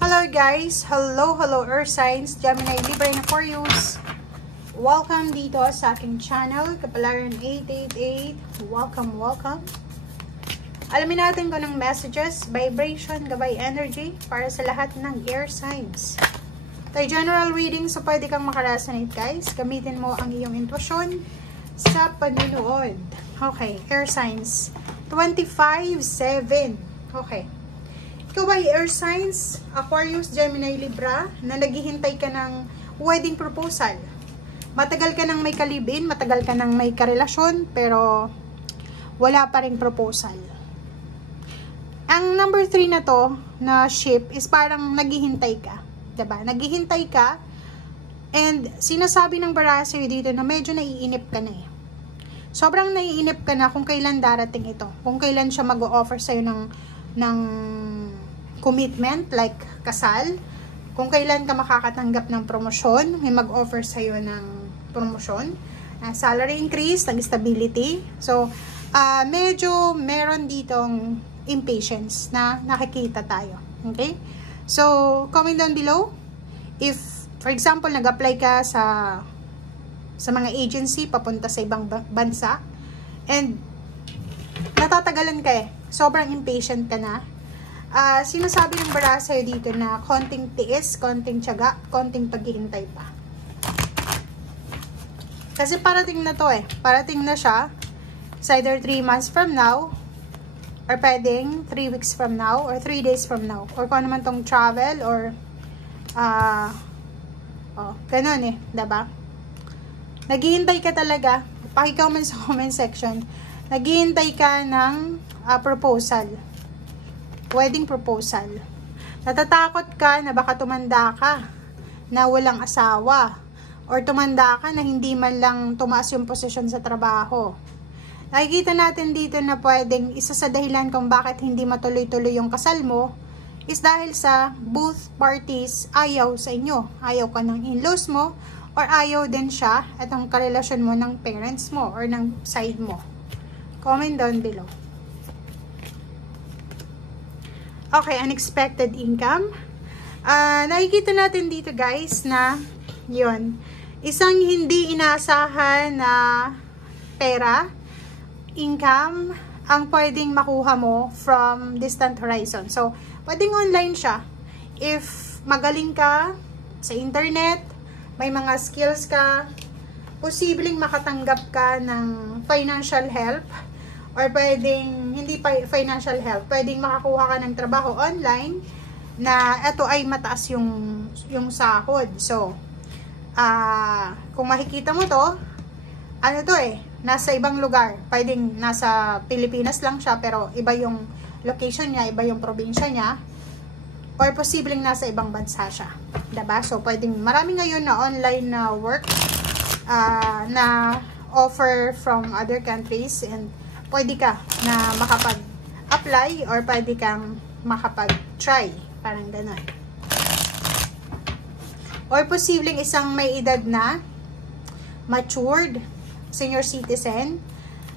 Hello guys! Hello Earth Signs, Gemini, Libra na for yous. Welcome dito sa aking channel, Kapalaran 888. Welcome. Alamin natin kung ng messages, vibration, gabay energy para sa lahat ng air signs. Tayo general reading, so pwede kang makarasanate guys. Gamitin mo ang iyong intuition sa panunood. Okay, air signs. 25-7. Okay. Ikaw ay air signs, Aquarius, Gemini, Libra, na naghihintay ka ng wedding proposal. Matagal ka nang may kalibin, matagal ka nang may karelasyon, pero wala pa ring proposal. Ang number 3 na to, na ship, is parang naghihintay ka. Diba? Naghihintay ka, and sinasabi ng bara sa'yo dito na medyo naiinip ka na eh. Sobrang naiinip ka na kung kailan darating ito. Kung kailan siya mag-o-offer sa'yo ng commitment, like kasal, kung kailan ka makakatanggap ng promosyon, may mag-offer sa'yo ng promosyon, salary increase, ng stability. So, medyo meron ditong impatience na nakikita tayo. Okay? So, comment down below if, for example, nag-apply ka sa mga agency papunta sa ibang bansa and natatagalan ka eh. Sobrang impatient ka na. Sinasabi ng bara sa'yo dito na konting tiis, konting tiyaga, konting paghihintay pa. Kasi parating na to eh. Parating na siya. It's either 3 months from now, or pwedeng 3 weeks from now, or 3 days from now. Or kung naman tong travel, or ganun eh. Diba? Naghihintay ka talaga. Paki-comment sa comment section. Naghihintay ka ng proposal. Wedding proposal. Natatakot ka na baka tumanda ka na walang asawa, or tumanda ka na hindi man lang tumaas yung posisyon sa trabaho. Nakikita natin dito na pwedeng isa sa dahilan kung bakit hindi matuloy-tuloy yung kasal mo is dahil sa both parties ayaw sa inyo. Ayaw ka ng in-laws mo, or ayaw din siya at ang karelasyon mo ng parents mo or ng side mo. Comment down below. Okay, unexpected income. Nakikita natin dito guys na yon, isang hindi inaasahan na pera, income, ang pwedeng makuha mo from distant horizon. So, pwedeng online siya. If magaling ka sa internet, may mga skills ka, posibleng makatanggap ka ng financial help, or pwedeng hindi pa financial help, pwedeng makakuha ka ng trabaho online na ito ay mataas yung sahod. So, kung makikita mo to, ano to eh, nasa ibang lugar. Pwedeng nasa Pilipinas lang siya, pero iba yung location niya, iba yung probinsya niya, or posibleng nasa ibang bansa siya. Diba? So, pwedeng marami ngayon na online na work na offer from other countries, and pwede ka na makapag-apply or pwede kang makapag-try. Parang gano'n. Or posibleng isang may edad na, matured, senior citizen,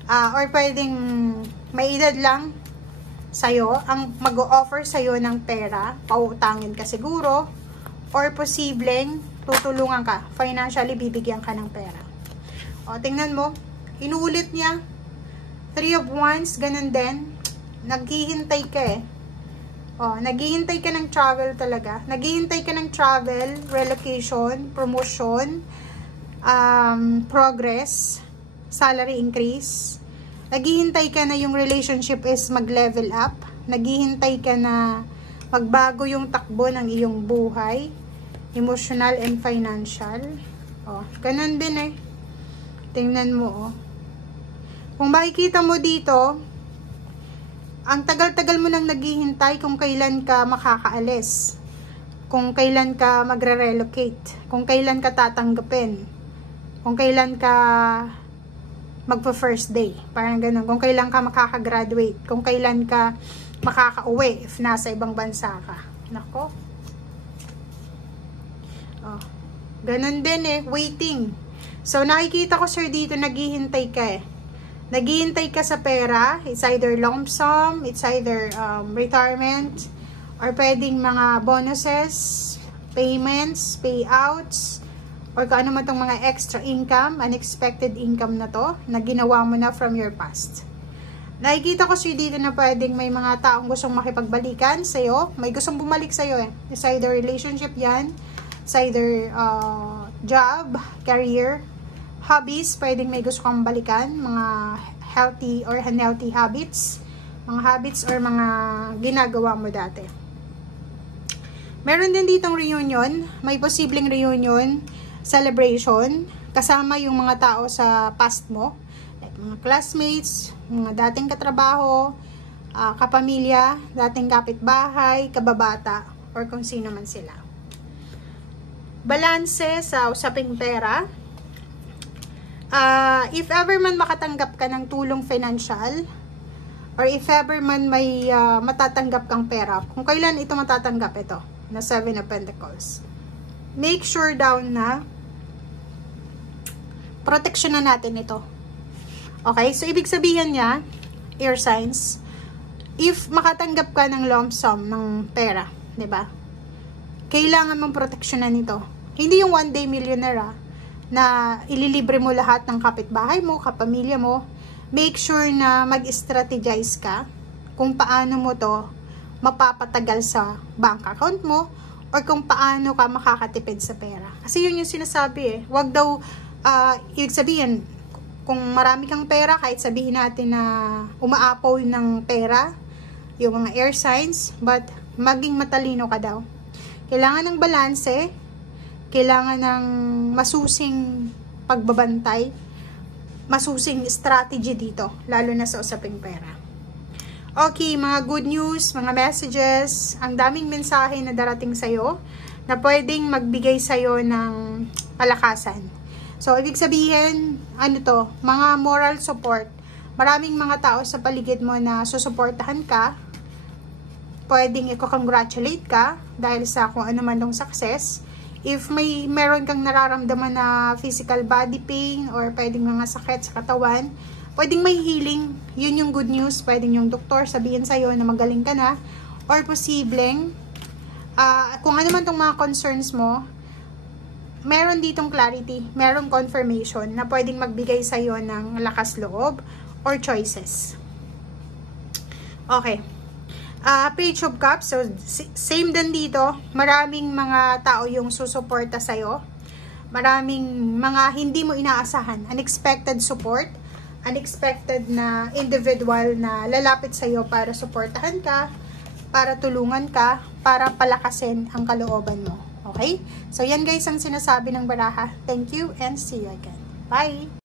or pwedeng may edad lang sa'yo, ang mag-o-offer sa'yo ng pera, pautangin ka siguro, or posibleng tutulungan ka, financially bibigyan ka ng pera. O, tingnan mo, inuulit niya, 3 of Wands, ganun din. Naghihintay ka eh. O, naghihintay ka ng travel talaga. Naghihintay ka ng travel, relocation, promotion, progress, salary increase. Naghihintay ka na yung relationship is mag-level up. Naghihintay ka na magbago yung takbo ng iyong buhay, emotional and financial. O, ganun din eh. Tingnan mo oh. Kung makikita mo dito, ang tagal-tagal mo nang naghihintay kung kailan ka makakaalis, kung kailan ka magre-relocate, kung kailan ka tatanggapin, kung kailan ka magpa-first day, parang ganun, kung kailan ka makakagraduate, kung kailan ka makakauwi if nasa ibang bansa ka. Nako. Oh, ganun din eh, waiting. So, nakikita ko sir dito, naghihintay ka eh. Naghihintay ka sa pera. It's either lump sum, it's either retirement, or pwedeng mga bonuses, payments, payouts, or kung ano man itong mga extra income, unexpected income na to, na ginawa mo na from your past. Nakikita ko siya dito na pwedeng may mga taong gustong makipagbalikan sa'yo. May gustong bumalik sa'yo eh. It's either relationship yan, it's either job, career, hobbies, pwedeng may gusto kang balikan, mga healthy or unhealthy habits, mga habits or mga ginagawa mo dati. Meron din ditong reunion, may posibleng reunion, celebration, kasama yung mga tao sa past mo, like mga classmates, mga dating katrabaho, kapamilya, dating kapitbahay, kababata, or kung sino man sila. Balanse sa usaping pera. If ever man makatanggap ka ng tulong financial, or if ever man may matatanggap kang pera, kung kailan ito matatanggap ito, na 7 of Pentacles, make sure down na protection na natin ito. Okay? So, ibig sabihin niya, air signs, if makatanggap ka ng lump sum ng pera, 'di ba? Kailangan mong proteksyonan ito. Hindi yung one day millionaire na ililibre mo lahat ng kapitbahay mo, kapamilya mo. Make sure na mag-strategize ka kung paano mo to mapapatagal sa bank account mo or kung paano ka makakatipid sa pera. Kasi yun yung sinasabi eh. Wag daw, ibig sabihin, kung marami kang pera, kahit sabihin natin na umaapaw ng pera, yung mga air signs, but maging matalino ka daw. Kailangan ng balanse, kailangan ng masusing pagbabantay, masusing strategy dito, lalo na sa usaping pera. Okay, mga good news, mga messages, ang daming mensahe na darating sa'yo na pwedeng magbigay sa'yo ng palakasan. So, ibig sabihin, ano to, mga moral support. Maraming mga tao sa paligid mo na susuportahan ka, pwedeng i-congratulate ka dahil sa kung ano man tong success. If meron kang nararamdaman na physical body pain or pwedeng mga sakit sa katawan, pwedeng may healing. Yun yung good news. Pwedeng yung doktor sabihin sa'yo na magaling ka na. Or posibleng, kung ano man tong mga concerns mo, meron ditong clarity, meron confirmation na pwedeng magbigay sa'yo ng lakas loob or choices. Okay. Page of Cups. So, same din dito. Maraming mga tao yung susuporta sa'yo. Maraming mga hindi mo inaasahan. Unexpected support. Unexpected na individual na lalapit sa'yo para suportahan ka, para tulungan ka, para palakasin ang kalooban mo. Okay? So, yan guys ang sinasabi ng baraha. Thank you and see you again. Bye!